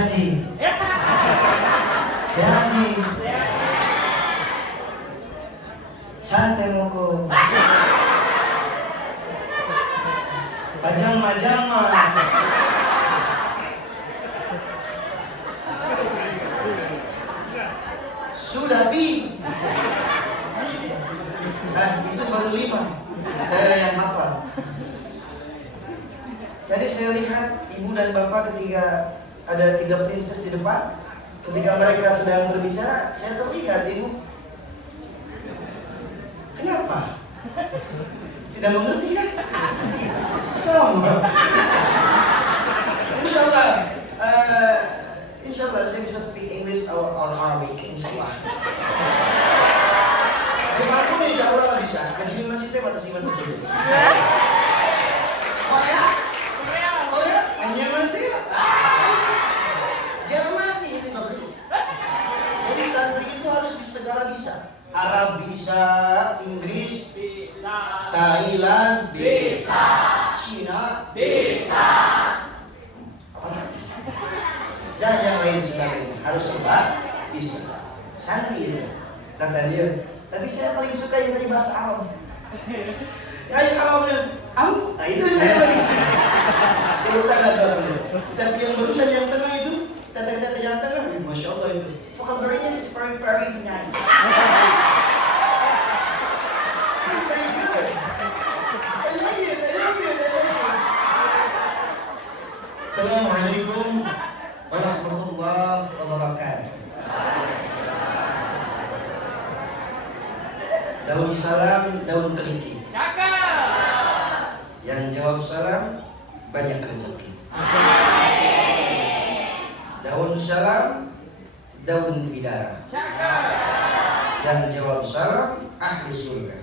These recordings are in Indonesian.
Jadi santai moko majang mah sudah bi. Nah, itu baru 5. Saya yang hafal. Jadi saya lihat ibu dan bapak ketika ada 3 princess di depan, ketika mereka sedang berbicara, saya terlihat ibu. Kenapa? Tidak mengerti kan? Sama. Insyaallah saya bisa speak English or Arabic, insyaallah. Jepang pun insyaallah bisa. Kaji masih teh atau siman tulis. Korea? Hanya masih. Jerman ini negeri. Jadi santri itu harus segala bisa. Arab bisa, Inggris bisa, Thailand bisa, Cina bisa, dan yang lain sebagainya harus serba bisa. Santri itu kata dia. Tapi saya paling suka yang dari bahasa Arab. Kayak kamu, nah itu saya paling suka. Tapi yang barusan yang tengah itu, kata-kata yang tengah, masya Allah itu. Vocabulary-nya is very nice. Assalamualaikum warahmatullahi wabarakatuh. Daun salam, daun keliki. Yang jawab salam banyak rezeki. Daun salam, daun bidara. Dan jawab salam ahli surga.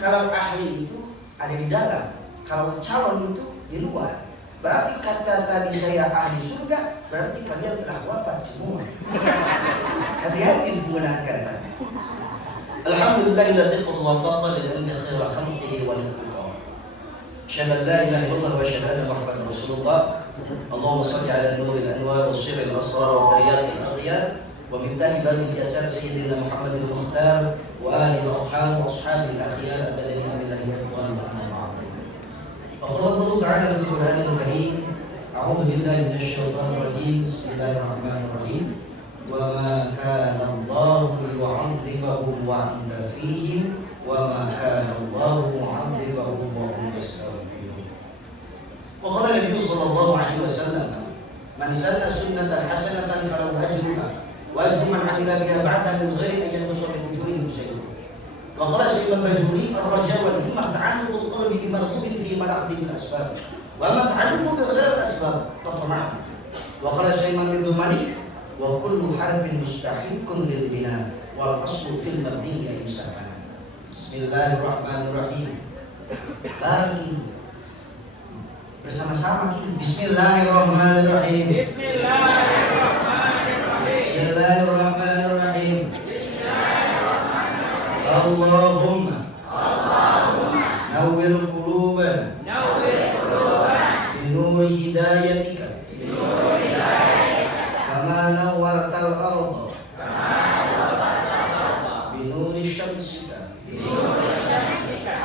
Kalau ahli itu ada di dalam, kalau calon itu di luar. Berarti kata tadi saya ahli surga, berarti kalian telah wafat semua. Hati-hati menggunakan kata. Alhamdulillahilladzi qad wafaqa lil ilmi khairu khalqihi wal iqam. Asyhadu an la ilaha illallah wa asyhadu anna Muhammadar Rasulullah. Allahumma shalli ala nuril anwar wa sirril asrar wa tariyatil aghyar wa miftahi babil jasad sayyidina Muhammadil Mukhtar wa alihi wa ashabil akhyar alladhina billahi wa rahmatullahi. فقال الله تعالى في القرآن الكريم أعوذ بالله من الشيطان الرجيم بسم الله الرحمن الرحيم وما كان الله ليعذبهم وأنت فيهم وما كان الله معذبهم وهم يستغفرون. وقال النبي صلى الله عليه وسلم من سن سنة حسنة فله أجرها وأجر من عمل بها بعدها من غير أن ينقص من أجورهم شيء. وقال سيدنا البجوري الرجاء والهمة تعلق القلب بمرغوب في ملأخذ الأسباب وما تعلق بغير الأسباب تطمع. وقال سيدنا ابن مالك وكل حرب مستحق للبناء والأصل في المبني إمساكا. بسم الله الرحمن الرحيم. Bagi bersama-sama kita. Bismillahirrahmanirrahim. Bismillahirrahmanirrahim. Allahumma nawwir qulubana binuri hidayatika kama nawwartal arda binuri syamsika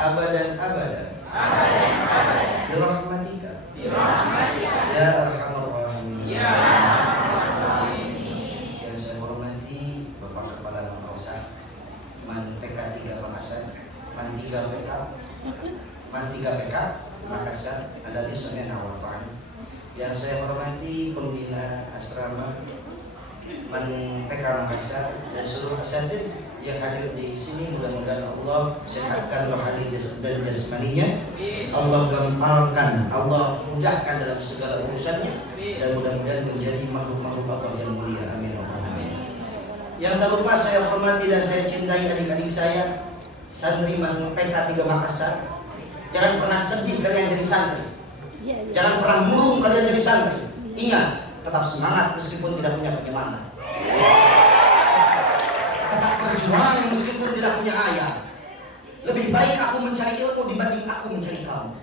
abadan birahmatika ya arhamar rahimin. Yang saya hormati Bapak Kepala Makassar, Man PK 3 Makassar, Man 3 PK Makassar, ada di sana Nawapan. Yang saya hormati pembina asrama Man PK Makassar dan seluruh asatidz yang hadir di sini, mudah-mudahan Allah sehatkan rohani dan jasmaninya, Allah gampangkan, Allah mudahkan dalam segala urusannya, dan mudah-mudahan menjadi makhluk-makhluk Allah yang mulia. Amin. Yang tak lupa saya hormati dan saya cintai adik-adik saya, santri Man PK 3 Makassar. Jangan pernah sedih kalian jadi santri. Jangan pernah murung kalian jadi santri. Ingat, tetap semangat meskipun tidak punya penyemangat. Tetap berjuang meskipun tidak punya ayah. Lebih baik aku mencari ilmu dibanding aku mencari kamu.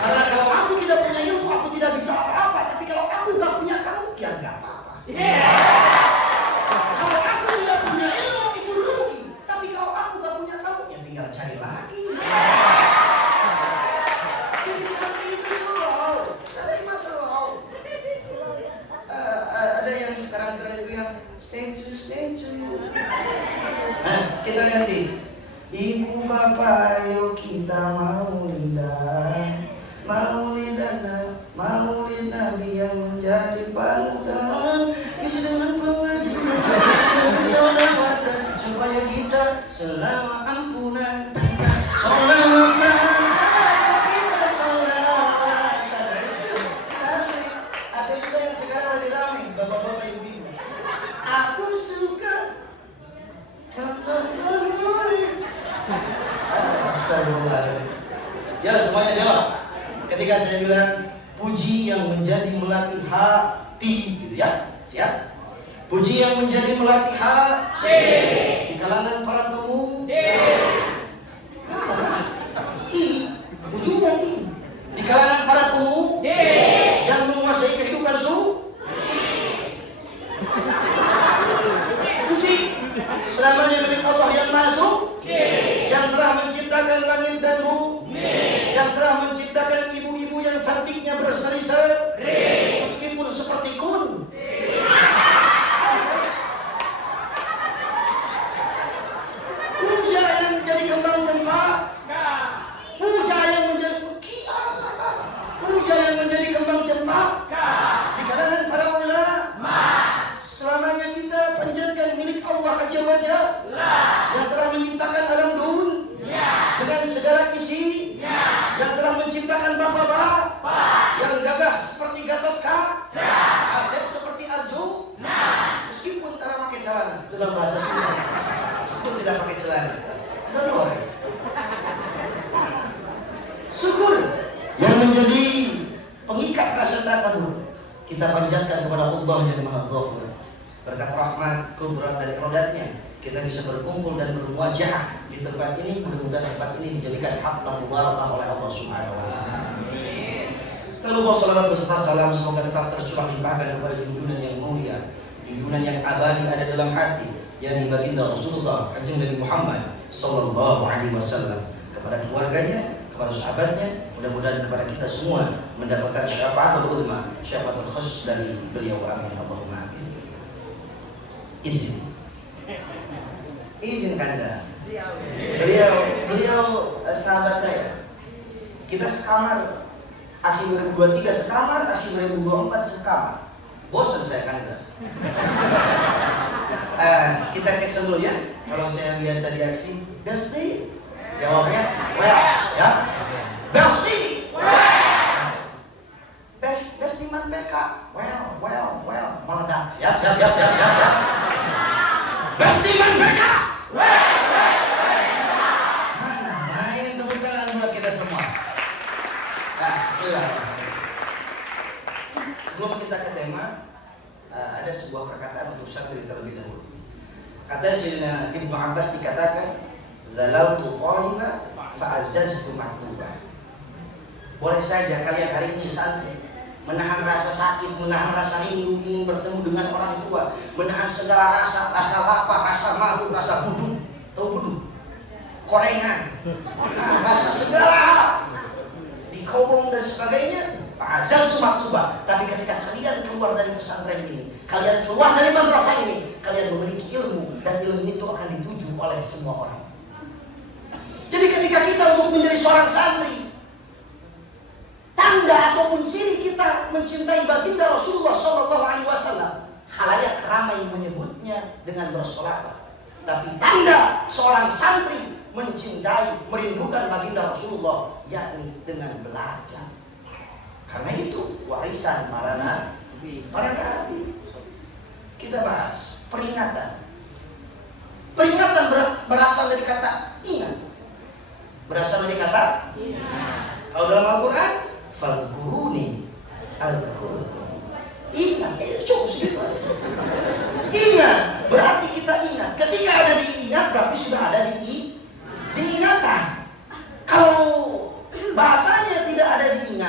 Karena kalau aku tidak punya ilmu, aku tidak bisa apa-apa. Tapi kalau aku nggak punya kamu, ya nggak apa-apa. Kalau aku tidak punya ilmu, itu rugi. Tapi kalau aku nggak punya kamu, ya tinggal cari lagi. Jadi seperti itu slow. Saya slow. Ada yang sekarang keren itu yang stay to. Nah, kita ganti. Ibu bapak ayo kita maulid Nabi yang menjadi panutan, isi dengan pengajian selawatan supaya kita selama ampunan selawatan kita selawatan. Atau juga yang sekarang lagi rame bapak-bapak ibu-ibu, aku suka Astagfirullah. Ya semuanya jawab. Ketika saya bilang puji yang menjadi melatih hati, gitu ya, siap? Puji yang menjadi melatih hati di kalangan para pemuda. Ujungnya I. Di kalangan para pemuda yang menguasai kehidupan puji selamanya milik Allah yang masuk, yang telah menciptakan langit dan bumi, yang telah menciptakan ibu-ibu yang cantiknya berseri-seri meskipun seperti kun. Puja yang menjadi kembang cempaka, puja yang menjadi puja yang menjadi kembang cempaka di kalangan para ulama. Selamanya kita panjatkan milik Allah Azza wa Jalla yang telah menciptakan alam dunia dengan segala isi, yang telah menciptakan bapak-bapak yang gagah seperti Gatot Kaca, Asep seperti Arjuna, meskipun tak pakai celana dalam bahasa Sunda, meskipun tidak pakai celana. Syukur yang menjadi pengikat rasa takabur kita panjatkan kepada Allah yang Maha Ghafur. Berkat rahmat, kudrat dan irodatnya kita bisa berkumpul dan bermuajah di tempat ini. Mudah-mudahan tempat ini dijadikan haflah mubarakah oleh Allah Subhanahu wa taala. Tak lupa salawat beserta salam semoga tetap tercurah limpahkan kepada junjungan yang mulia, junjungan yang abadi ada dalam hati, yakni baginda Rasulullah Kanjeng Nabi Muhammad sallallahu alaihi wasallam, kepada keluarganya, kepada sahabatnya. Mudah-mudahan kepada kita semua mendapatkan syafaatul uzma, syafaatul khusus dari beliau. Amin Allahumma amin. Izin Kanda. Beliau sahabat saya. Kita sekamar, aksi 2023 sekamar, aksi 2024 sekamar. Bosan saya Kanda. Kita cek dulu ya. Kalau saya biasa di aksi, Besti. Jawabnya, well, ya. Besti. Besti man PK. Well, meledak. Siap. Besti man PK. Main tepuk tangan buat kita semua. Nah, sudah. Sebelum kita ke tema, ada sebuah perkataan untuk santri terlebih dahulu. Kata Sayyidina Ibnu Abbas dikatakan, "Zalaltu talima fa'azzaztu maktuba." Boleh saja kalian hari ini santri menahan rasa sakit, menahan rasa rindu ingin bertemu dengan orang tua, menahan segala rasa lapar, rasa malu, rasa buduk, tahu buduk, korengan, rasa segala hal, dikobong dan sebagainya. Fa'azzaztu maktuba. Tapi ketika kalian keluar dari pesantren ini, kalian keluar dari madrasah ini, kalian memiliki ilmu dan ilmu itu akan dituju oleh semua orang. Jadi ketika kita untuk menjadi seorang santri, tanda ataupun ciri kita mencintai baginda Rasulullah SAW, khalayak ramai menyebutnya dengan bersolawat. Tapi tanda seorang santri mencintai, merindukan baginda Rasulullah, yakni dengan belajar. Karena itu warisan para nabi. Kita bahas peringatan. Peringatan berasal dari kata ingat. Berasal dari kata ingat. Kalau dalam Al-Quran, fadhkuruni adhkurkum. Ingat, cukup segitu aja. Ingat, berarti kita ingat. Ketika ada diingat, berarti sudah ada diingatan. Kalau bahasanya tidak ada diingat,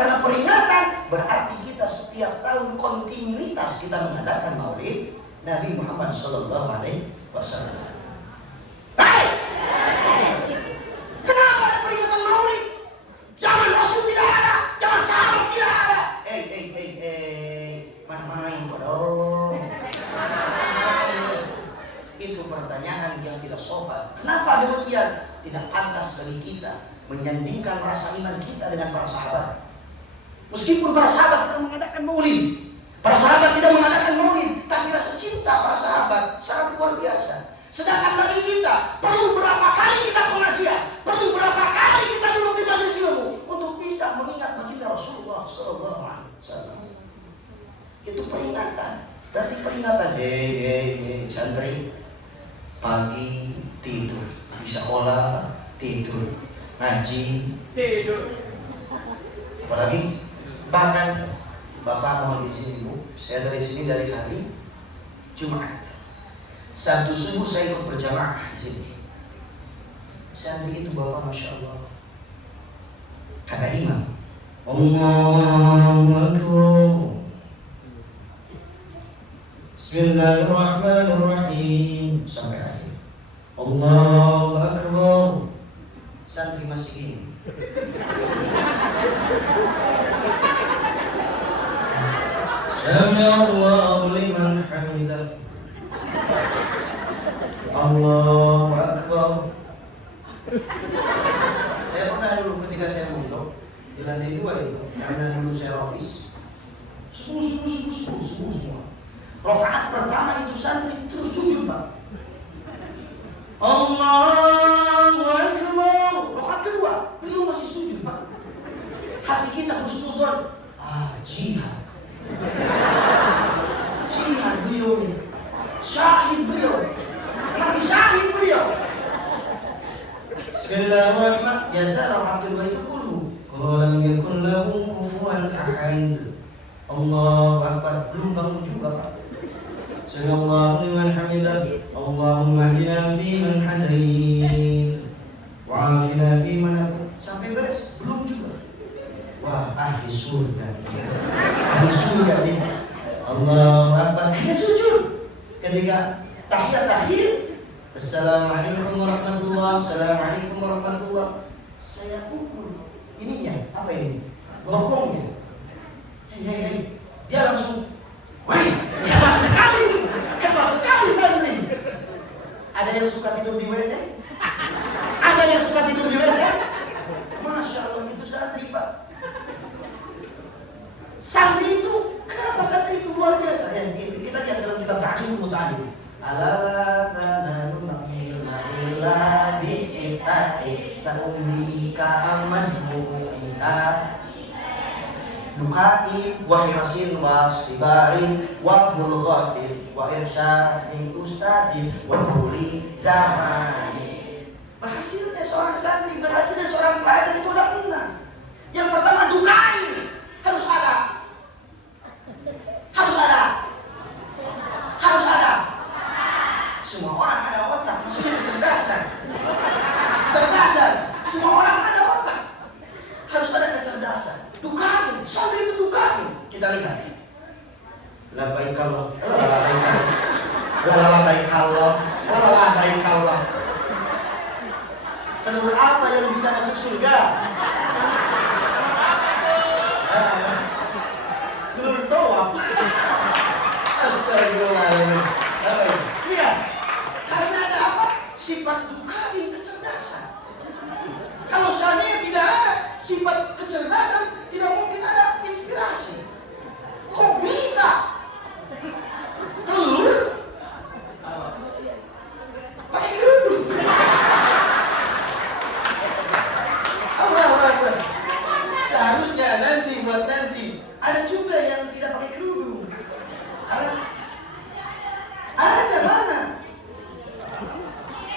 karena peringatan, berarti kita setiap tahun kontinuitas kita mengadakan Maulid Nabi Muhammad Sallallahu Alaihi Wasallam. Kenapa ada peringatan Maulid? Zaman Rasul tidak ada, zaman sahabat tidak ada. Main kok dong. Itu pertanyaan yang tidak sopan. Kenapa demikian? Tidak pantas bagi kita menyandingkan rasa iman kita dengan para sahabat. Meskipun para sahabat tidak mengadakan Maulid, para sahabat tidak mengadakan Maulid, tapi rasa cinta para sahabat sangat luar biasa. Sedangkan bagi kita, perlu berapa kali kita pengajian, perlu berapa kali kita duduk di majelis ilmu untuk bisa mengingat baginda Rasulullah Sallallahu Alaihi Wasallam. Itu peringatan. Berarti peringatan. Santri, pagi tidur, bisa olah tidur, ngaji tidur. Apalagi bahkan Bapak mohon izin Ibu, saya dari sini dari hari Jumat. Sabtu subuh saya ikut berjamaah di sini. Santri itu Bapak Masya Allah, kata imam, Allahu Akbar, Bismillahirrahmanirrahim, sampai akhir. Allahu Akbar. Santri masih gini. Sami Allahu liman hamidah. Allahu Akbar. Saya pernah dulu ketika saya mondok di lantai 2 itu, karena dulu saya rohis. Semua. Rakaat pertama itu santri terus sujud, Pak. Allahu Akbar. Rakaat kedua beliau masih sujud, Pak. Hati kita husnuzon. Jihad beliau ini. Syahid beliau. Mati syahid beliau. Bismillahirrahmanirrahim. Biasa rakaat kedua itu kulhu. Qalam yakun lahu kufuwan ahad. Allahu Akbar. Belum bangun juga, Pak. Sallallahu liman hamidah. Allahumma hdina fi man hadait wa afina fi man afait. Sampai beres belum juga. Wah, ahli surga. Ahli surga ini. Allahu Akbar. Dia sujud. Ketika tahiyat. Assalamualaikum warahmatullahi wabarakatuh. Assalamualaikum warahmatullahi. Saya pukul ininya, apa ini? Bokongnya. Hei. Dia langsung, wah, hebat sekali santri. Ada yang suka tidur di WC? Ada yang suka tidur di WC? Masya Allah, itu santri, Pak. Santri itu, kenapa santri itu luar biasa? Ya, kita lihat dalam kitab Ta'lim Muta'alim. Ala tananul ilma illa bisitati sa'umbika amajmu'ita dukai wa hirasin wa stibarin wa bulghatin wa irsyadin ustadin wa tuli zamani. Berhasilnya seorang santri, berhasilnya seorang pelajar itu udah pernah. Yang pertama dukai, harus ada. Semua orang ada otak, maksudnya kecerdasan. Semua orang ada otak. Harus ada kecerdasan. Dukai, santri itu dukai. Kita lihat. Labai kalau. Telur apa yang bisa masuk surga? Telur toap. Astagfirullahaladzim. Lihat, karena ada apa? Sifat dukai, kecerdasan. Kalau seandainya tidak ada sifat kecerdasan, tidak mungkin ada inspirasi. Kok bisa? Telur pakai kerudung. Allah. Seharusnya nanti ada juga yang tidak pakai kerudung. Karena ada mana?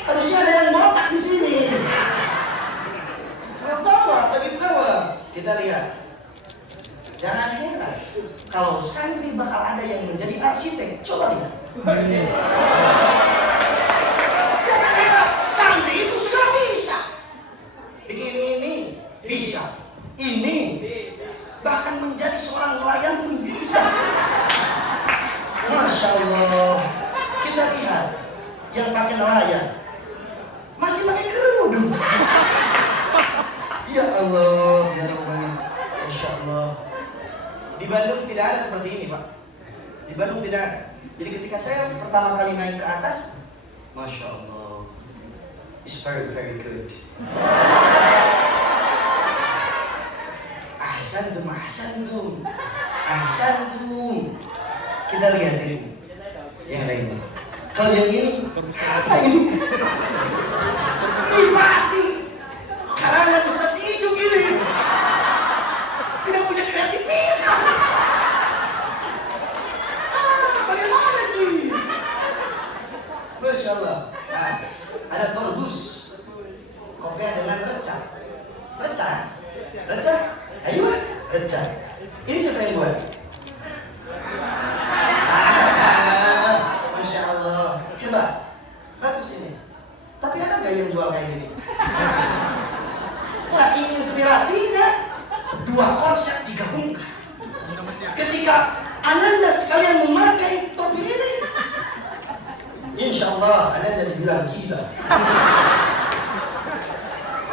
Harusnya ada yang botak di sini. Kita lihat. Jangan heran kalau santri bakal ada yang menjadi arsitek. Coba lihat. Jangan heran, santri itu sudah bisa. Bikin ini bisa. Ini bahkan menjadi seorang nelayan pun bisa. Masya Allah. Kita lihat yang pakai nelayan masih pakai kerudung. Ya Allah, ya Allah, Masya Allah. Di Bandung tidak ada seperti ini, Pak. Di Bandung tidak ada. Jadi ketika saya pertama kali naik ke atas, Masya Allah, it's very very good. Ahsantum, ahsantum, ahsantum. Kita lihat ini, yang lainnya. Kalau yang ini, apa ini? Ini pasti karena Ustaz Icuk ini tidak punya kreativitas. Bagaimana sih? Masya Allah. Nah, ada torbus, kopi dengan recak. Recak? Recak? Ayo, recak. Ini siapa yang buat? Masya Allah. Hebat. Bagus ini. Tapi ada nggak yang jual kayak gini? Saking inspirasinya, dua konsep digabungkan. Ketika Ananda sekalian memakai topi ini, insya Allah Ananda dibilang gila.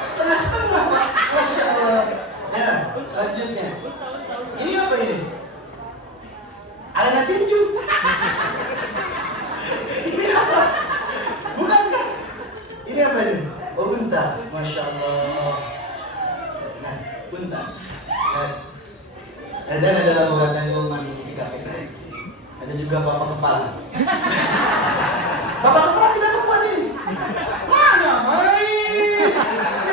Setengah-setengah, Pak. Masya Allah. Ya, selanjutnya. Ini apa ini? Arena tinju. Ini apa? Bukan kan? Ini apa ini? Oh, unta. Masya Allah. Nah, unta. Dan ada laboratorium di KPK. Ada juga bapak kepala. Bapak kepala tidak membuat ini. Mana main?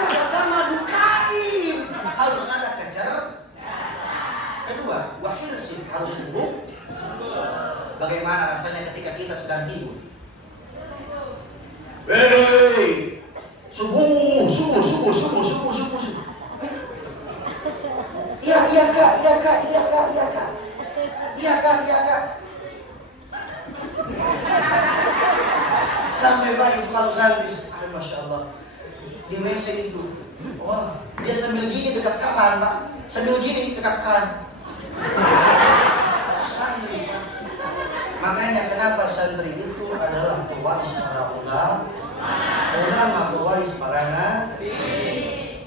Pertama dukain. Harus ada kejar. Kedua, wahir sih harus subuh. Bagaimana rasanya ketika kita sedang tidur? Hei, subuh. Iya kak. Sampai baik kalau santri, Masya Allah. Di WC itu, wah, dia sambil gini dekat keran, Pak. Sambil gini dekat keran. Santri, Pak. Makanya kenapa santri itu adalah pewaris para ulama, pewaris para nabi.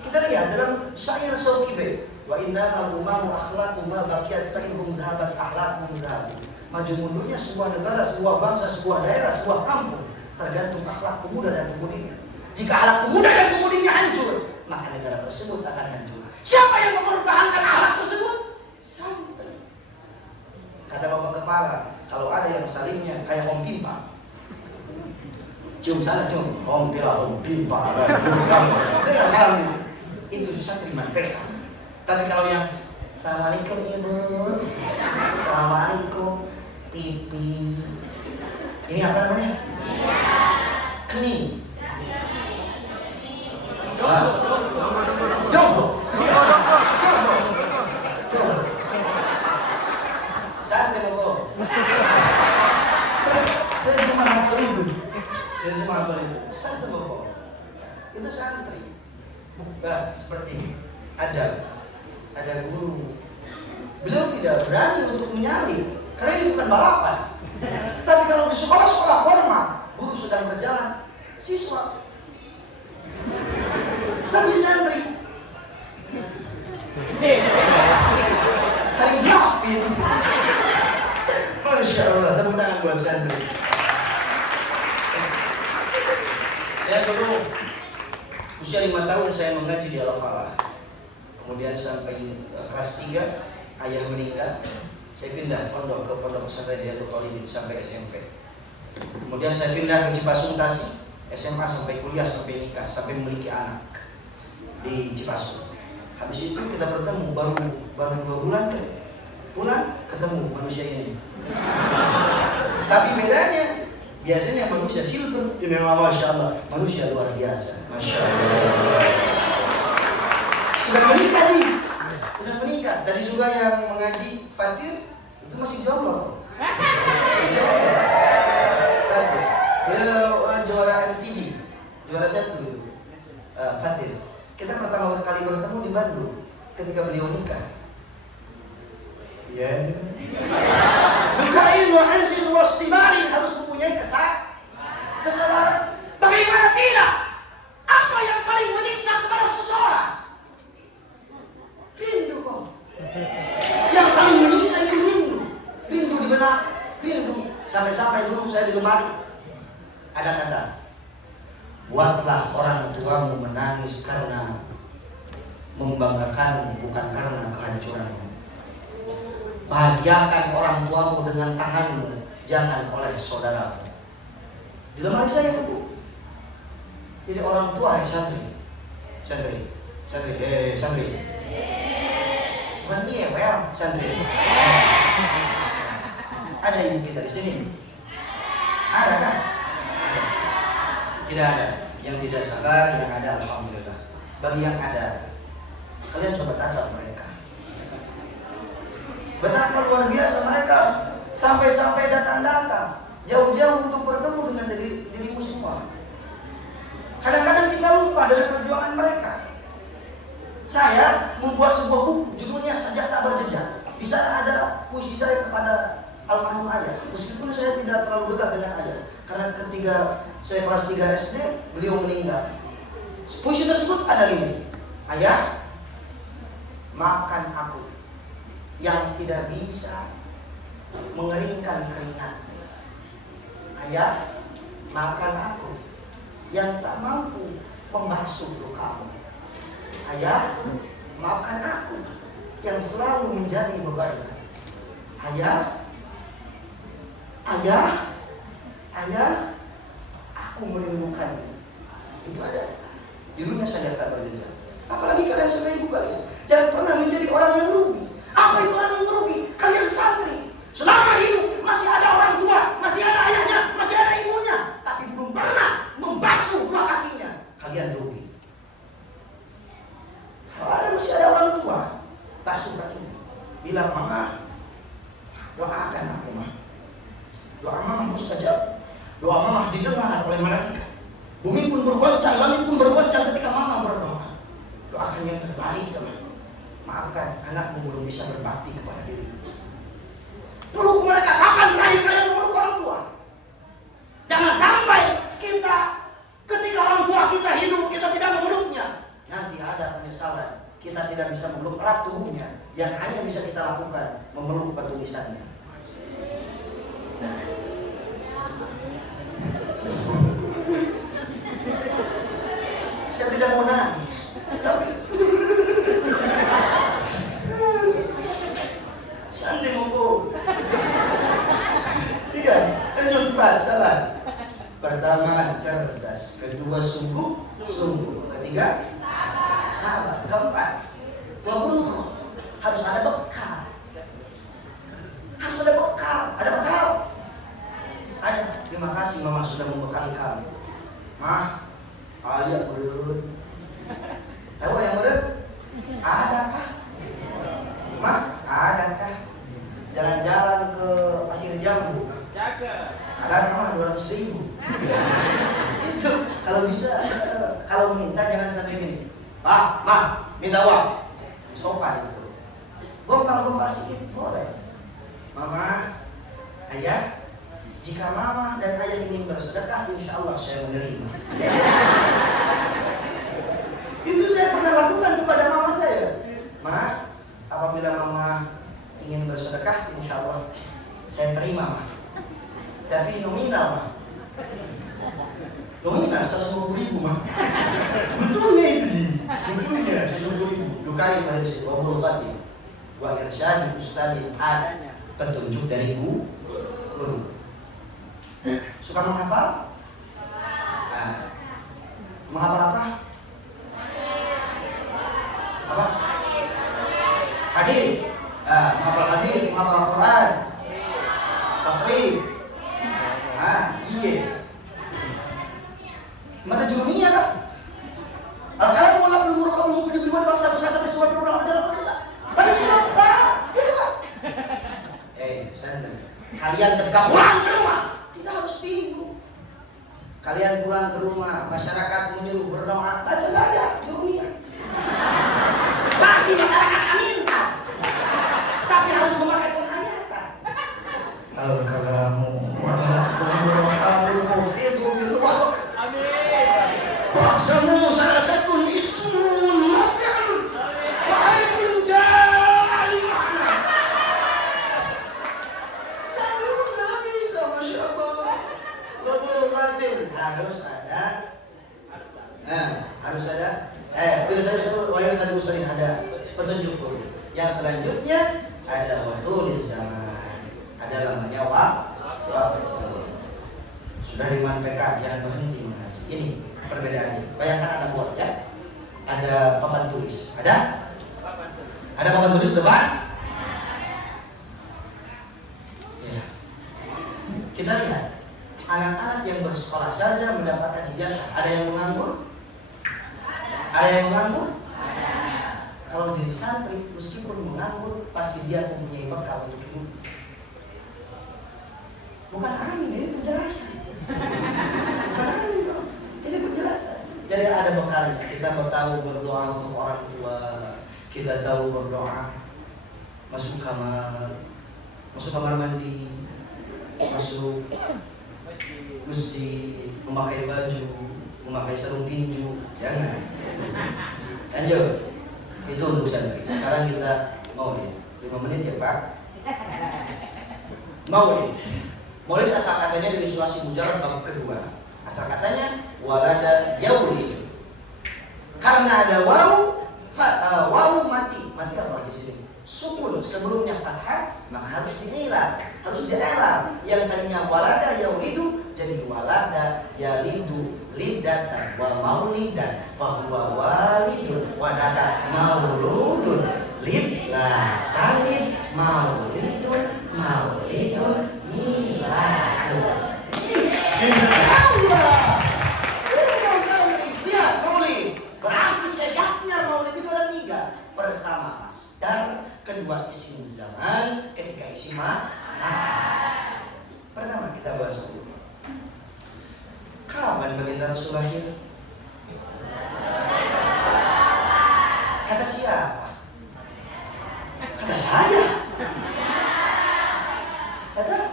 Kita lihat dalam syair Sokibe, wa inna ma'lumahu akhlaqu ma baqiyat fa'inhum dhahabat akhlaquhum dhahab. Maju mundurnya sebuah negara, sebuah bangsa, sebuah daerah, sebuah kampung tergantung akhlak pemuda dan pemudinya. Jika akhlak pemuda dan pemudinya hancur, maka negara tersebut akan hancur. Siapa yang mempertahankan akhlak tersebut? Santri. Kata bapak kepala, kalau ada yang salimnya kayak Om Pimpa, cium sana cium, Om Pimpa, tidak salah. Itu susah terima TK. Tapi kalau yang Assalamualaikum Ibu, Assalamualaikum pipi, ini apa namanya? Kening. Donggo. Santai Bobo. Saya cuma hafal itu. Santai Bobo. Itu santri. Nah, seperti ada guru. Beliau tidak berani untuk menyalip karena ini bukan balapan. Tapi kalau di sekolah-sekolah formal, guru sedang berjalan, siswa. Tapi santri saling jawabin. Masya Allah, tepuk tangan buat santri. Saya dulu usia 5 tahun saya mengaji di Al-Falah. Kemudian sampai kelas 3 ayah meninggal. Saya pindah pondok ke pondok pesantren Riyadhul Talibin sampai SMP. Kemudian saya pindah ke Cipasung Tasik, SMA sampai kuliah, sampai nikah, sampai memiliki anak di Cipasung. Habis itu kita bertemu baru 2 bulan pulang ketemu manusia ini. Tapi bedanya biasanya manusia silver, ini memang Masya Allah, manusia luar biasa. Masya Allah. Sudah menikah nih, sudah menikah. Tadi juga yang mengaji Fatir itu masih jomblo. Dia juara MTV, juara 1 Fatir. Kita pertama kali bertemu di Bandung ketika beliau nikah. Ya. Bukain wa ansir wastimari harus mempunyai kesabaran. Bagaimana tidak? Apa yang paling menyiksa kepada seseorang? Rindu kok. Yang paling menyiksa itu rindu. Rindu di benak, rindu. Sampai-sampai dulu saya di lemari ada kata, buatlah orang tuamu menangis karena membanggakanmu, bukan karena kehancuranmu. Bahagiakan orang tuamu dengan tanganmu, jangan oleh saudaramu. Di lemari saya itu. Jadi orang tua santri. Bukan well, santri. Ada ibu kita di sini? Ada kan? Tidak ada. Yang tidak sabar, yang ada alhamdulillah. Bagi yang ada, kalian coba tatap mereka. Betapa luar biasa mereka sampai-sampai datang-datang jauh-jauh untuk bertemu dengan dirimu semua. Kadang-kadang kita lupa dengan perjuangan mereka. Saya membuat sebuah buku, judulnya Sajak Tak Berjejak. Bisa ada puisi saya kepada almarhum ayah. Meskipun saya tidak terlalu dekat dengan ayah, karena ketika saya kelas 3 SD, beliau meninggal. Puisi tersebut ada ini. Ayah, maafkan aku yang tidak bisa mengeringkan keringat. Ayah, maafkan aku yang tak mampu membasuh lukamu. Ayah, maafkan aku yang selalu menjadi beban. Ayah, aku merindukanmu. Itu ada. Judulnya Sajak Tak Berjejak. Apalagi kalian sebagai ibu kalian, jangan pernah menjadi orang yang rugi. Apa itu orang yang merugi? Kalian santri. Selama hidup masih ada orang tua, masih ada ayahnya, masih ada ibunya, tapi belum pernah membasuh dua kakinya. Kalian rugi. Kalau ada masih ada orang tua, basuh kakinya. Bilang, mama, doakan aku, mah. Doa mama mustajab. Doa mama didengar oleh malaikat. Bumi pun bergoncang, langit pun bergoncang ketika mama berdoa. Doakan yang terbaik, teman. Maafkan anakmu belum bisa berbakti kepada dirimu. Peluk mereka, kapan terakhir kalian memeluk orang tua? Jangan sampai kita ketika orang tua kita hidup, kita tidak memeluknya. Nanti ada penyesalan. Kita tidak bisa memeluk erat tubuhnya. Yang hanya bisa kita lakukan memeluk batu nisannya. Saya tidak mau nangis, tapi santai monggo. Tiga, lanjut Pak, salah. Pertama cerdas, kedua sungguh, ketiga sabar, keempat wabul harus ada bekal. Ada. Terima kasih mama sudah membekali kamu. Mah, ayah beren. Tahu yang beren? Adakah? Mah, adakah? Jalan-jalan ke Pasir Jambu. Jaga. Ada mah 200.000. Itu kalau bisa, kalau minta jangan sampai gini. Pak, mah, minta uang. Sopan itu. Gombal-gombal sedikit boleh. Mama, ayah, jika mama dan ayah ingin bersedekah, insya Allah saya menerima. Itu saya pernah lakukan kepada mama saya. Ma, apabila mama ingin bersedekah, insya Allah saya terima, ma. Tapi nominal, ma. Nominal 120.000, ma. Betulnya itu, betulnya 120.000. Dukai mahasiswa, wabul batin. Wa irsyadi ustadin ada petunjuk dari guru. Suka menghafal? Nah, menghafal apa? Apa? Hadis. Menghafal hadis, menghafal Al-Quran. Tasrif. Iya. Mata jurumnya kan? Al-Qalam menghafal umur kamu hidup di mana bangsa bersama semua orang ada apa? Pada sudah, itu kan? Santai. Kalian ketika pulang ke rumah tidak harus bingung. Kalian pulang ke rumah, masyarakat menyuruh berdoa, baca saja jurumnya. Pasti masyarakat minta, tapi harus memakai ada waktu di zaman, ada namanya waktu. Sudah dimanfaatkan, jangan berhenti mengaji. Ini perbedaannya. Bayangkan ada board ya, ada papan tulis, ada papan tulis depan. Ya. Kita lihat anak-anak yang bersekolah saja mendapatkan ijazah. Ada yang menganggur? Ada yang menganggur? Kalau jadi santri, meskipun menganggur, pasti dia mempunyai bekal untuk hidup. Bukan angin, ini penjelasan. Bukan angin, ini penjelasan. Jadi ada bekalnya. Kita tahu berdoa untuk orang tua, kita tahu berdoa masuk kamar mandi, masuk masjid, memakai baju, memakai sarung tinju, jangan. Lanjut. Itu untuk santri. Sekarang kita maulid. 5 menit ya Pak. Maulid asal katanya dari Suasi Mujarrad bab kedua. Asal katanya walada yaulid. Karena ada wawu mati apa di sini? Sukun sebelumnya fathah, maka harus diilah. Yang tadinya walada yaulidu jadi walada yalidu lidatan wa maulidan wa huwa walidun wa daka mauludun lidatan maulidun miladun. Lihat maulid, berarti sedapnya maulid itu ada 3. Pertama masdar, kedua isim zaman, ketiga isim makan. Pertama kita bahas dulu. Kapan baginda Rasul lahir? Kata siapa? Kata saya. Kata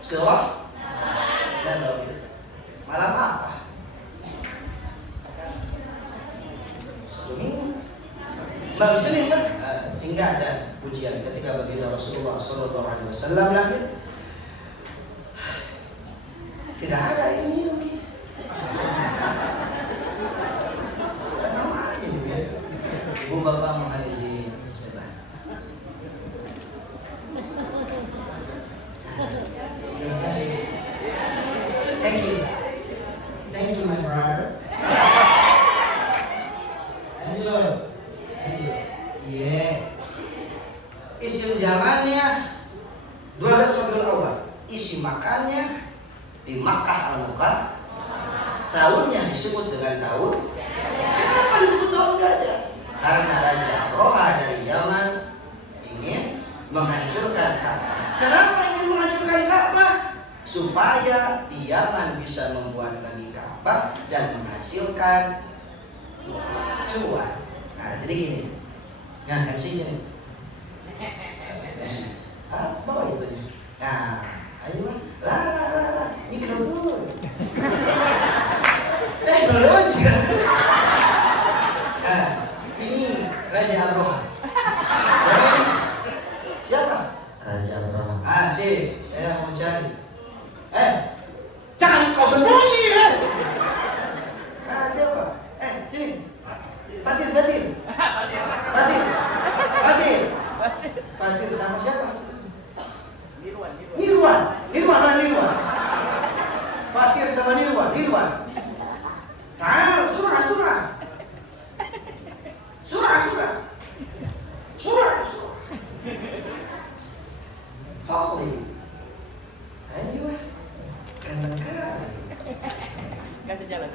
Surah dan Nabi. Malam apa? Satu minggu. Malam Senin kan? Sehingga ada pujian ketika baginda Rasulullah SAW lahir. Tidak ada yang minum. Setengah aja ya. Ibu bapak menghadiri bismillah. Terima kasih. Thank you my brother. Lanjut. Yeah. Isim zamannya 12 Rabiul Awal. Isi makannya di Makkah Al-Mukarramah. Tahunnya disebut dengan tahun. Kenapa disebut tahun gajah? Karena Raja Abroha dari Yaman ingin menghancurkan Ka'bah. Kenapa ingin menghancurkan Ka'bah? Supaya di Yaman bisa membuat lagi Ka'bah dan menghasilkan cuan. Nah, jadi gini. Nah, MC ini. Bawa itu nih. Nah, ayo lah. Mikrofon. Teknologi. Nah, ini Raja Abroha. Siapa? Raja Abroha. Sih, saya mau cari. Jangan kau sembunyi ya. Siapa? Sini. Fatir sama siapa? Nirwan. Fatir sama Nirwan. Surah. Fasli. Ayo. Keren. Kasih jalan.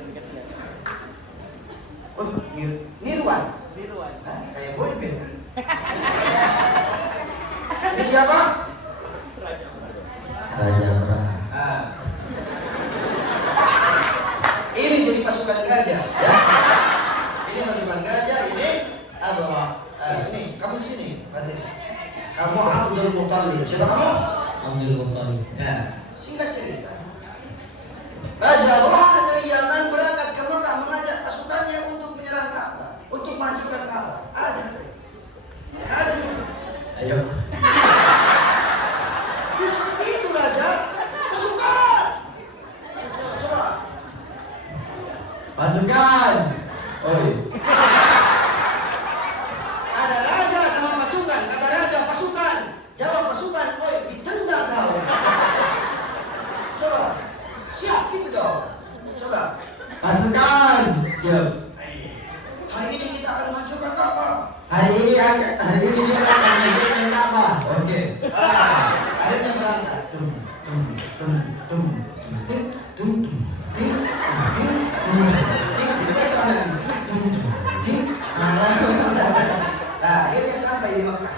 Oh, Nirwan. Kayak boy band. Ini siapa? Raja Abroha. Ini jadi pasukan gajah, ya. Ini pasukan gajah, ini Abroha. Ini kamu di sini, Fatir. Kamu Abdul Muttalib. Siapa kamu? Abdul Muttalib. Ya, singkat cerita. Raja Abroha dari Yaman berangkat ke Mekah mengajak pasukannya untuk menyerang Ka'bah, untuk menghancurkan Ka'bah. Ayo. Itu raja pasukan. Coba. Pasukan. Ada raja sama pasukan. Kata raja di Mekah.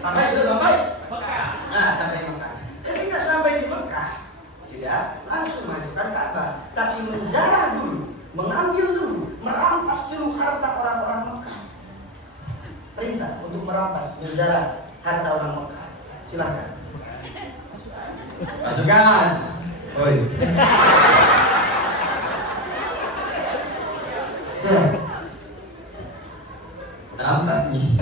Sudah sampai Mekah. Nah, sampai di Mekah. Ketika sampai di Mekah, tidak langsung mengajukan Ka'bah, tapi menziarah dulu, mengambil dulu, merampas dulu harta orang-orang Mekah. Perintah untuk merampas, menziarah harta orang Mekah. Silakan. Masukkan. Oi. Siap. Rampas nih.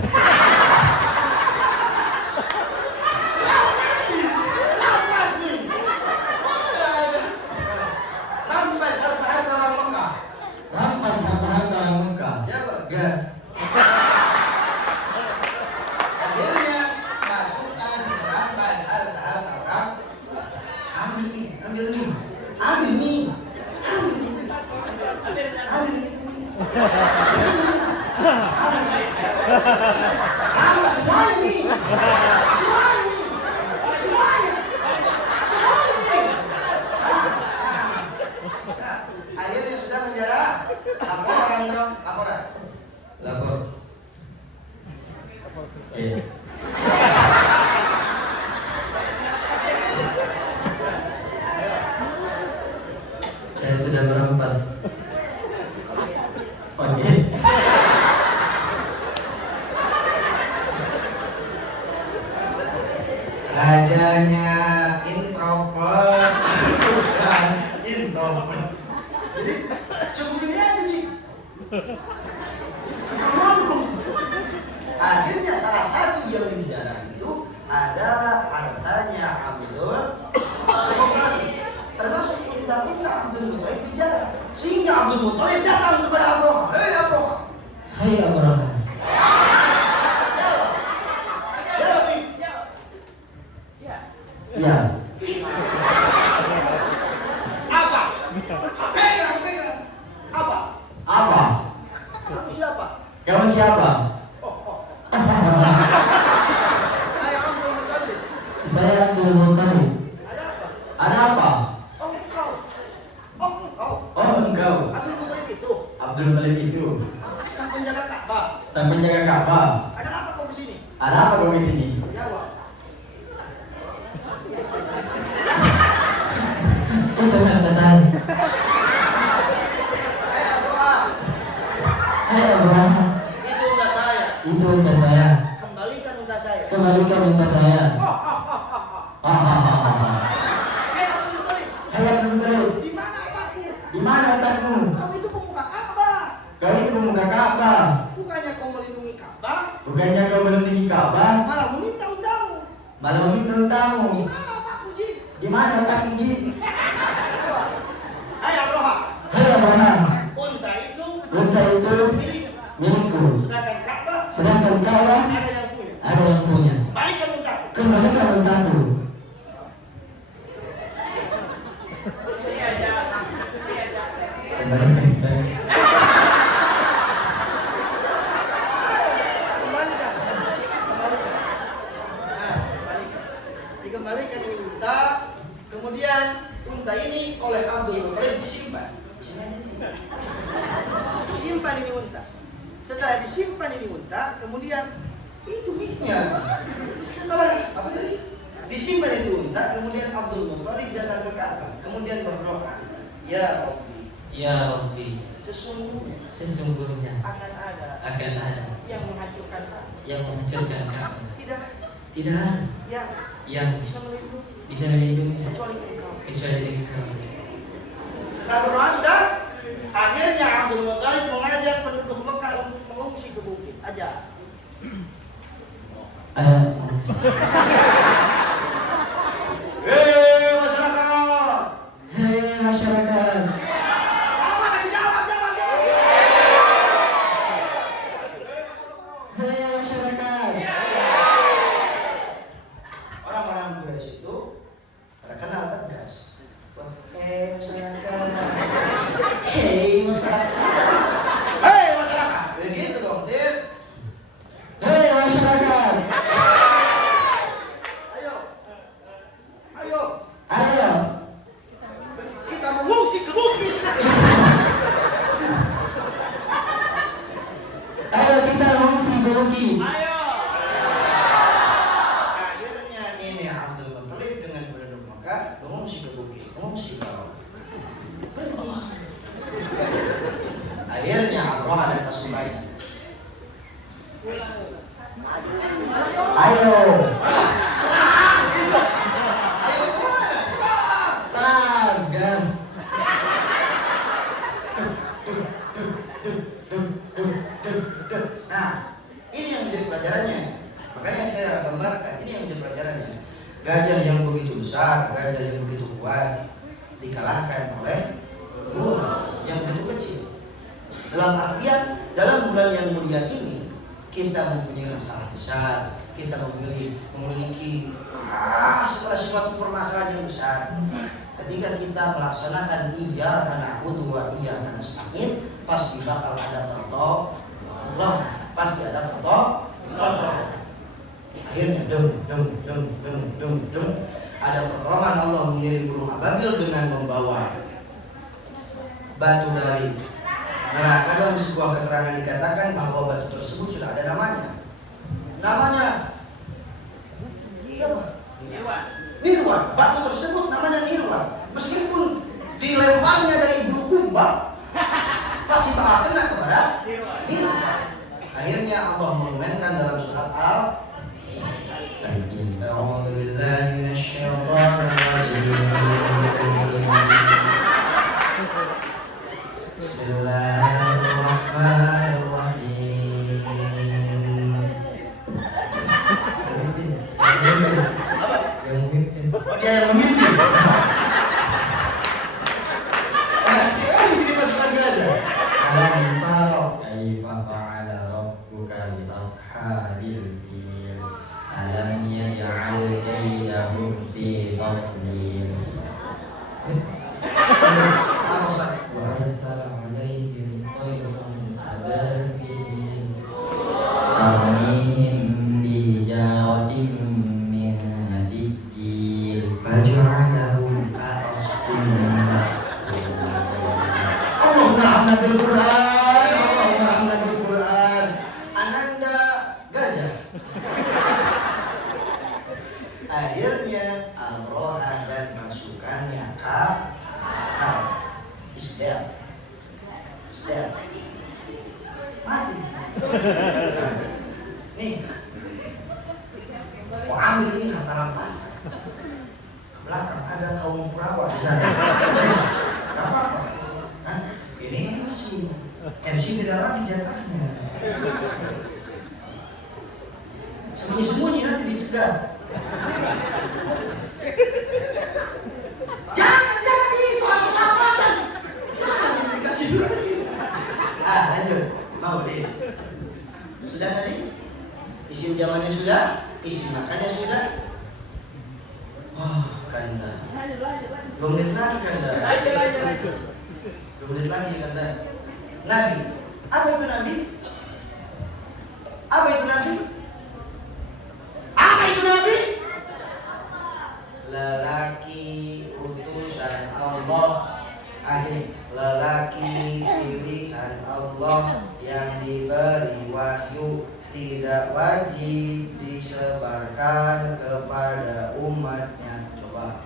Akhirnya sudah menjara. Lapor. Iya. Saya sudah merampas. Oke. Rajanya introvert. Jadi cukup ini aja sih. Akhirnya salah satu yang dijarah itu adalah hartanya Abdul Muthalib, termasuk minta-minta Abdul Muthalib dijarah, sehingga Abdul Muthalib datang kepada Abraham. Hei Abraham. Hei Abraham. Ya. Apa? Pegang. Apa? Kamu siapa? Saya Abdul Muthalib. Ada apa? Oh engkau. Abdul Muthalib itu. Sang penjaga Ka'bah. Ada apa kau di sini? Jawab. Itu harta saya. Abraham. Itu unta saya. Kembalikan unta saya. Hai Abdul Muthalib. Di mana otakmu? Kau itu pemuka Ka'bah. Bukannya kau melindungi Ka'bah. Malah meminta untamu. Di mana otakmu, Ji? Hai Abraham. Unta itu milikku. Sedangkan Ka'bah ada yang punya. Kembalikan untaku. Dikembalikan ini unta, kemudian unta ini oleh Abdul Muthalib disimpan ini unta. Setelah disimpan ini unta, kemudian itu miliknya. Setelah apa tadi? Disimpan itu unta, kemudian Abdul Muthalib datang ke Ka'bah, kemudian berdoa, Ya Rabbi, sesungguhnya akan ada yang menghancurkan Ka'bah. Tidak. Yang bisa melindungi kecuali Engkau. Setelah berdoa sudah, akhirnya Abdul Muthalib mengajak penduduk Mekah untuk mengungsi ke bukit. Aja. Hei masyarakat. Orang-orang Quraisy itu terkenal tegas. Hei masyarakat. Begitu dong, Dir. Hei masyarakat. Ayo. Serang gitu. Ayo kemana? Serang. Gas. Nah, ini yang menjadi pelajarannya. Makanya saya gambarkan, ini yang menjadi pelajarannya. Gajah yang begitu besar, gajah yang begitu kuat dikalahkan oleh burung yang begitu kecil. Dalam artian, dalam bulan yang mulia ini kita mempunyai masalah besar, kita memiliki sesuatu permasalahan yang besar. Ketika kita melaksanakan iyyaka na'budu wa iyyaka nasta'in, pasti bakal ada pertolongan, pasti ada pertolongan. Akhirnya ada pertolongan Allah mengirim burung ababil dengan membawa batu dari neraka. Dalam sebuah keterangan dikatakan bahwa batu tersebut sudah ada namanya. Namanya Nirwan. Batu tersebut namanya Nirwan. Meskipun dilemparnya dari Bulukumba, pasti bakal kena kepada Nirwan. Akhirnya Allah mengomentkan dalam surat A'udzu billahi minasyaitonir rajim. Bismillahirrahmanirrahim. Dia yang memimpin. Masih ini masuk lagi aja. Alam taro kaifa fa'ala rabbuka bi ashabil fil. Alam yaj'al kaydahum fi tadlil. Wa arsala 'alaihim tayran ababil. Tarmihim bi jaratin min sijil. Faj'alahum ka'asfin ma'kul. Allahumma bil Qur'an, Allahumma bil Qur'an. Ananda gajah. Akhirnya Al-Roha dan pasukannya kacau. Isdel mati. Nih, mau ambil ini harta rampasan. Ke belakang ada kaum Kurawa di sana. Gak apa-apa. Ini MC tidak lagi jatahnya. Sembunyi-sembunyi nanti dicegat. Jangan itu harta rampasan. Jangan dikasih lagi. Lanjut. Mau deh. Sudah tadi? Isim jamannya sudah, isim makannya sudah. Wah, kanda. 2 menit lagi kanda. 2 menit lagi kanda. Nabi. Apa itu Nabi? Apa itu Nabi? Apa itu Nabi? Lelaki utusan Allah. Akhirnya lelaki pilihan Allah yang diberi wahyu, tidak wajib disebarkan kepada umatnya. Coba.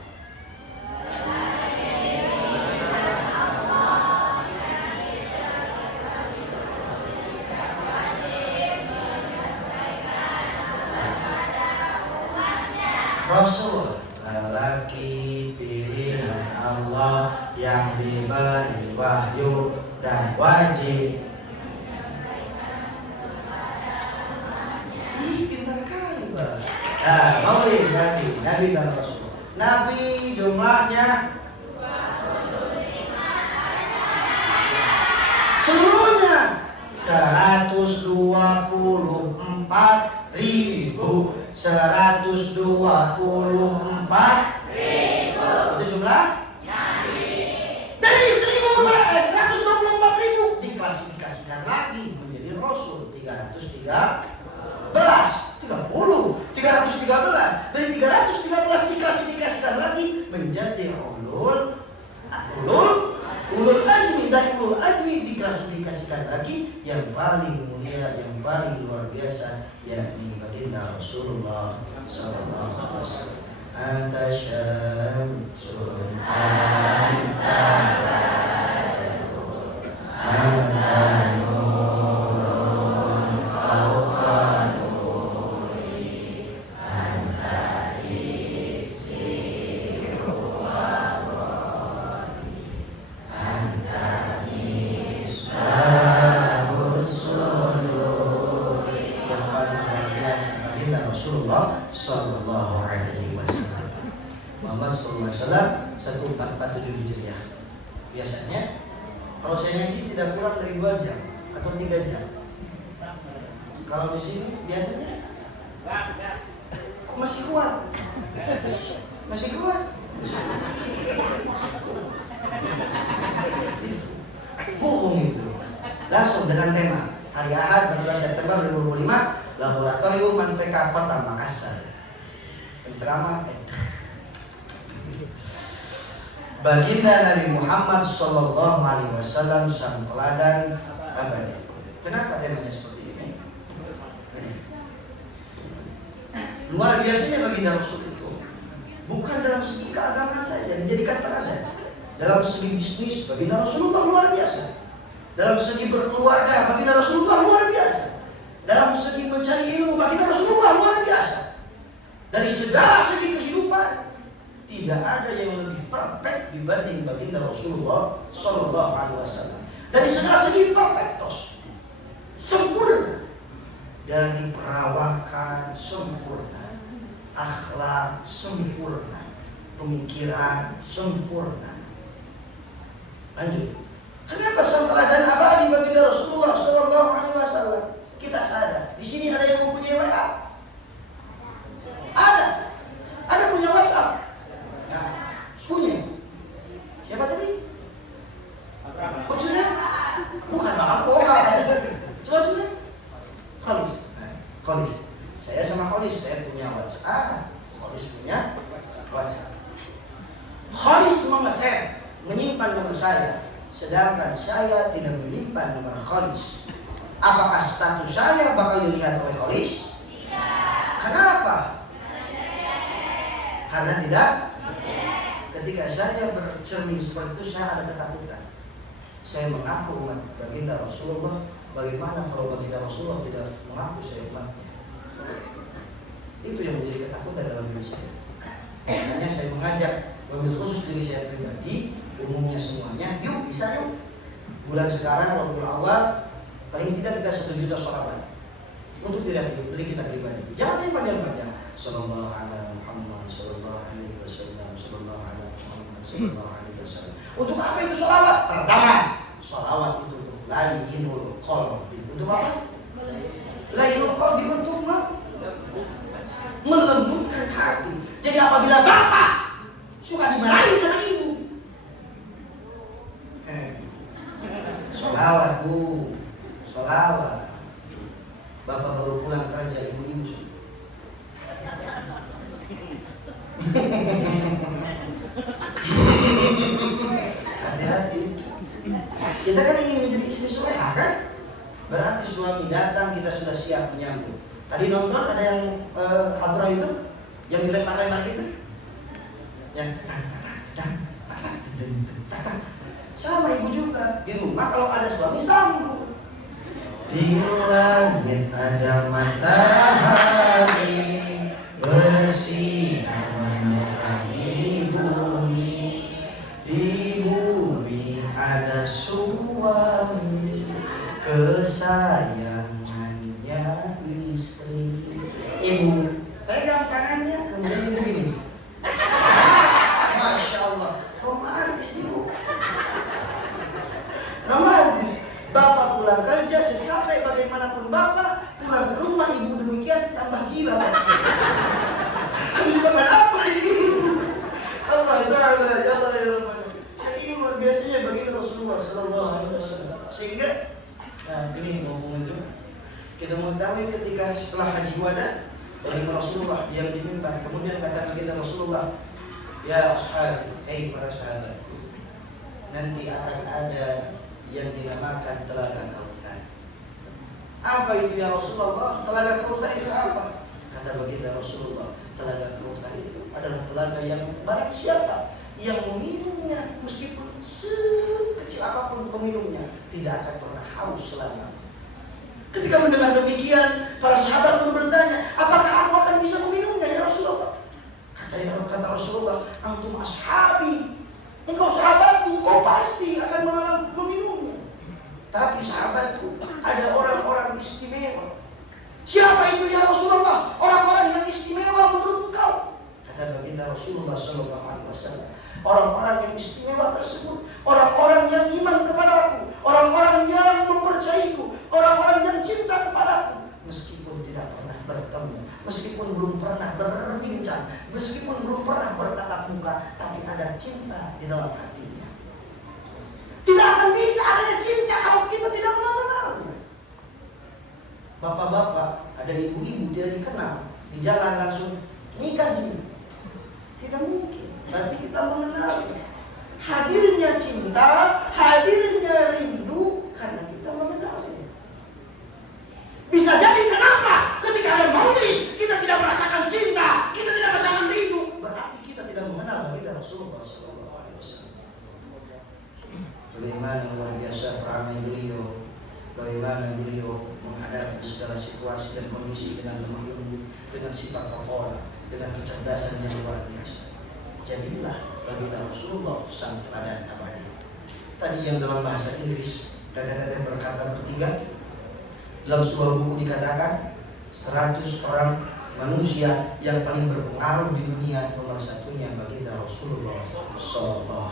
Rasul, lelaki pilihan Allah yang diberi wahyu dan wajib. Pintar kali, Bang. Nah, Maulid Nabi dan Rasul. Nabi jumlahnya seluruhnya 124.000. 124.000. Itu jumlah Nabi. Dari 124.000 diklasifikasikan lagi menjadi Rasul 313. Dari 313 diklasifikasikan lagi menjadi ulul azmi. Dari ulul azmi diklasifikasikan lagi yang paling mulia, yang paling luar biasa, yakni baginda Rasulullah sallallahu alaihi wasallam. Anta syamsun anta badrun anta nurun fawqa nuri Rasulullah sallallahu alaihi wasallam. Muhammad sallallahu alaihi wasallam 1447 Hijriah. Biasanya kalau saya ngaji tidak kurang dari 2 jam atau 3 jam. Kalau di sini biasanya kok masih kuat? Masih kuat? Bohong itu. Langsung dengan tema hari Ahad 14 September 2025, Laboratorium MPK Kota Makassar. Penceramah Baginda Nabi Muhammad sallallahu alaihi wasallam sang teladan abadi. Kenapa temanya seperti ini? Luar biasanya baginda Rasul itu bukan dalam segi keagamaan saja dijadikan teladan. Dalam segi bisnis baginda Rasulullah luar biasa. Dalam segi berkeluarga baginda Rasulullah luar biasa. Dalam segi mencari ilmu baginda Rasulullah luar biasa. Dari segala segi kehidupan tidak ada yang lebih perfect dibanding baginda Rasulullah sallallahu alaihi wasallam. Dari segala segi perfectos, sempurna. Dari perawakan sempurna, akhlak sempurna, pemikiran sempurna. Lanjut. Kenapa sang teladan abadi baginda Rasulullah sallallahu alaihi wasallam? Kita sadar. Di sini ada yang mempunyai WA. Ada punya WhatsApp. Nah, punya. Siapa tadi? Maksudnya? Bukan aku. Coba. Kholis. Saya sama Kholis, saya punya WhatsApp. Kholis punya WhatsApp. Kholis mengeser, menyimpan nomor saya, sedangkan saya tidak menyimpan nomor Kholis. Apakah status saya bakal dilihat oleh Kholis? Tidak. Kenapa? Karena tidak. Ketika saya bercermin seperti itu, saya ada ketakutan. Saya mengaku umat baginda Rasulullah. Bagaimana kalau baginda Rasulullah tidak mengaku saya umatnya? Itu yang menjadi ketakutan dalam diri saya. Makanya saya mengajak, wabil khusus diri saya pribadi, umumnya semuanya, yuk bisa yuk. Bulan sekarang waktu awal paling tidak kita 1 juta sholawat untuk diri kita pribadi. Jangan yang panjang-panjang. Sallallahu alaihi Muhammad, sallallahu alaihi wasallam, sallallahu alaihi Muhammad, sallallahu alaihi wasallam. Untuk apa itu sholawat? Pertama, sholawat itu untuk lainul qalbi. Untuk apa? Lainul qalbi untuk melembutkan hati. Jadi apabila bapak suka dimarahin sama ibu, sholawat bu, sholawat. Bapak baru pulang kerja, ibu-ibu. Hati-hati. Kita kan ingin menjadi istri soleha kan? Berarti suami datang kita sudah siap menyambut. Tadi nonton ada yang hadrah itu yang dilempar-lempar kita. Yang sama ibu juga di rumah kalau ada suami sambut. Di langit ada matahari bersinar menerangi bumi. Di bumi ada suami kesayangannya istri. Ibu pegang tangannya kemudian begini. Masya Allah, romantis ibu. Romantis. Bapak pulang kerja secapek bagaimanapun bapak, pulang ke rumah ibu demikian tambah gila. Habis makan apa ini? Allah Ta'ala, ya Allah ya Rabbana. Saya luar biasanya bagi Rasulullah sallallahu alaihi wasallam. Sehingga ini ngomongin juga. Kita mengetahui ketika setelah haji wada dari Rasulullah yang dimimbar, kemudian kata baginda Rasulullah, ya ashab, hey para sahabatku, nanti akan ada yang dinamakan Telaga Kautsar. Apa itu ya Rasulullah? Telaga Kautsar itu apa? Kata baginda Rasulullah, Telaga Kautsar itu adalah telaga yang barang siapa yang meminumnya, meskipun sekecil apapun peminumnya, tidak akan pernah haus selama. Ketika mendengar demikian, para sahabat pun bertanya, apakah aku akan bisa meminumnya ya Rasulullah? Kata Rasulullah, antum ashabi, engkau sahabatku, kau pasti akan meminumnya. Tapi sahabatku, ada orang-orang istimewa. Siapa itu ya Rasulullah? Orang-orang yang istimewa Rasulullah SAW. Orang-orang yang istimewa tersebut, orang-orang yang iman kepadaku, orang-orang yang mempercayaiku, orang-orang yang cinta kepadaku, meskipun tidak pernah bertemu, meskipun belum pernah berbincang, meskipun belum pernah bertatap muka, tapi ada cinta di dalam hatinya. Tidak akan bisa adanya cinta kalau kita tidak mengenalnya. Bapak-bapak, ada ibu-ibu tidak dikenal, di jalan langsung nikah juga. Tidak mungkin. Tapi kita mengenalnya. Hadirnya cinta, hadirnya rindu karena kita mengenalnya. Bisa jadi kenapa ketika ada maulid kita tidak merasakan cinta, kita tidak merasakan rindu, berarti kita tidak mengenal baginda Rasulullah SAW. Bagaimana luar biasa perangai beliau, bagaimana beliau menghadapi segala situasi dan kondisi dengan lemah lembut, dengan sifat pokok, dengan kecerdasan yang luar biasa. Jadilah baginda Rasulullah sang teladan abadi. Tadi yang dalam bahasa Inggris kata-kata berkata bertiga, dalam sebuah buku dikatakan 100 orang manusia yang paling berpengaruh di dunia, nomor satunya baginda Rasulullah SAW.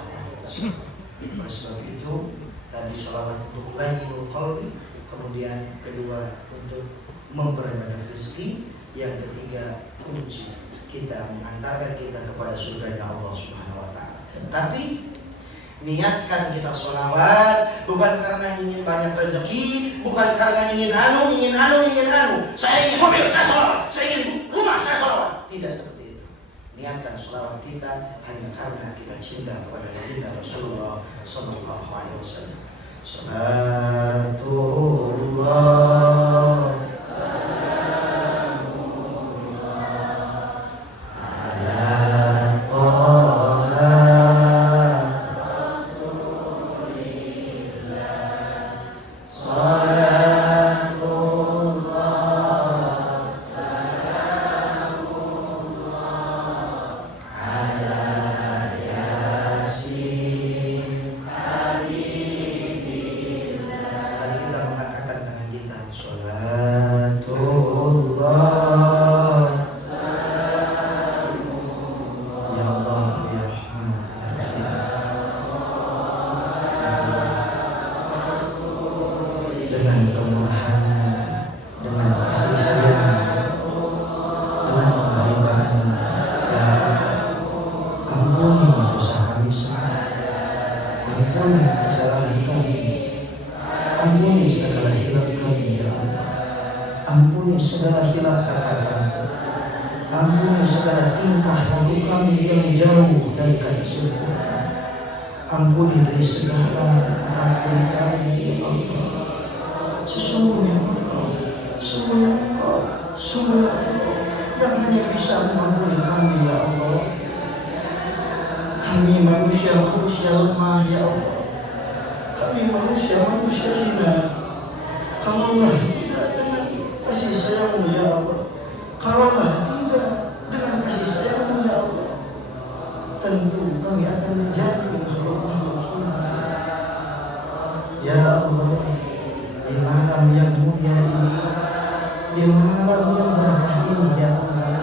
Oleh sebab itu tadi sholawat untuk layyinul qalbi, kemudian kedua untuk memperbanyak rezeki, yang ketiga kunci kita mengantarkan kita kepada surga Allah Subhanahu wa taala. Tapi niatkan kita sholawat bukan karena ingin banyak rezeki, bukan karena ingin anu. Saya ingin mobil, saya sholawat. Saya ingin rumah, saya sholawat. Tidak seperti itu. Niatkan sholawat kita hanya karena kita cinta kepada baginda Rasulullah Sallallahu Alaihi Wasallam. Salatullah ampuni dari segala hati kami, ya Allah. Sesungguhnya Engkau yang hanya bisa mengampuni kami, ya Allah. Kami manusia lemah, ya Allah. Kami manusia hina. Kalaulah tidak dengan kasih sayang-Mu, ya Allah. Kalaulah tidak dengan kasih sayang-Mu, ya Allah, tentu kami akan menjadi ya Allah. Di malam yang mulia ini, di malam yang berkah ini, ya Allah,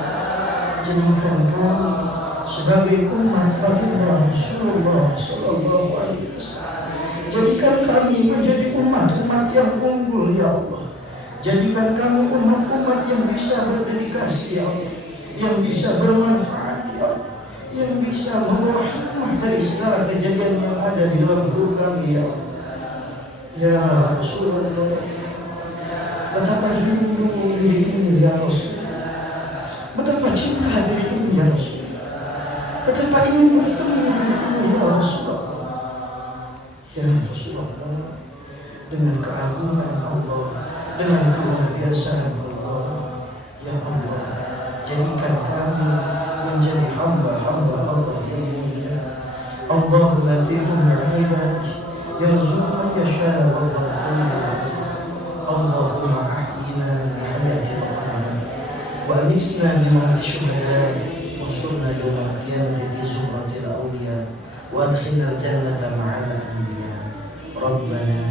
jadikan kami sebagai umat baginda Rasulullah Sallallahu Alaihi Wasallam. Jadikan kami menjadi umat-umat yang unggul, ya Allah. Jadikan kami umat-umat yang bisa berdedikasi, ya Allah, yang bisa bermanfaat, ya Allah, yang bisa membawa hikmah dari segala kejadian yang ada di dalam hidup kami, ya Allah. Ya Rasulullah, betapa rindu diri ini, ya Rasul. Betapa cinta diri ini, ya Rasul. Betapa ingin bertemu diri ini, ya Rasulullah. Ya Rasulullah, dengan keagungan Allah, dengan keluarbiasaan Allah, ya Allah, jadikan kami menjadi hamba-hamba Allah yang mulia. Allahu latifun bi'ibadihi yarzuqu man yasha'u wa yaqdir. Allahumma ahyina bi hayatil rahman wa anisna bi mawti syuhada wa ansurna yawmal qiyamati zumratil awliya wa adkhilna al-jannata ma'al anbiya. Rabbana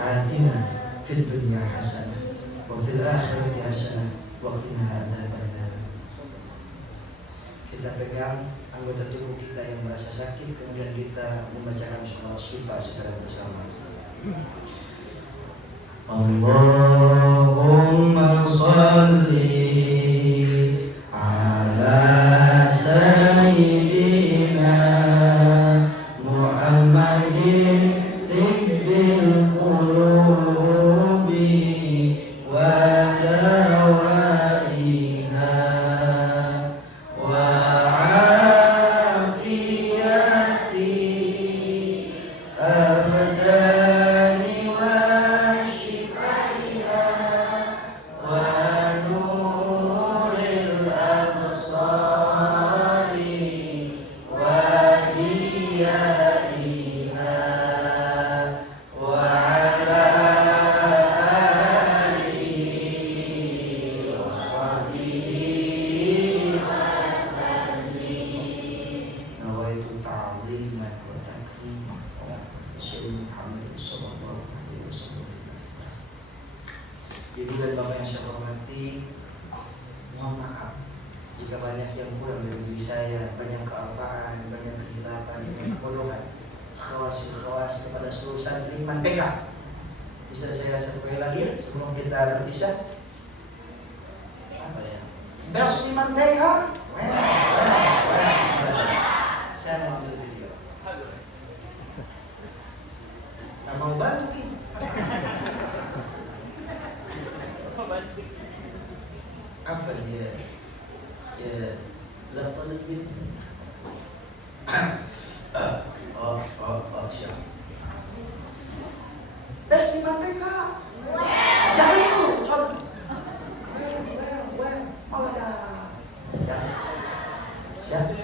atina fid dunya hasanah wa fil akhirati hasanah wa qina adzabannar. Kita kita pegang anggota tubuh kita yang merasa sakit, kemudian kita membacakan surah Asy-Syifa secara bersama. Allahumma shalli ala sayyidina Muhammadin tibbil qulubi wa dawaiha wa afiyati abdani wa shifaiha wa nuril absari wa diyaiha wa ala alihi wa sahbihi nawaitu ta'ziman wa takriman Sayyidina Muhammad sallallahu alaihi wasallam. Ibu dan bapak yang saya hormati, mohon maaf jika banyak yang kurang dari diri saya, banyak kealpaan, banyak kehilapan, banyak kebodohan, khawas kepada seluruh santri Iman PK. Bisa saya satu kali lagi sebelum kita berpisah? Apa ya? Bers Iman PK. Saya mau ambil video. Nah, mau bantu ini. Apa dia? Ya, لا طالب منه. Siap. Bers Iman PK. Jangan dulu, coba. Well. Siap.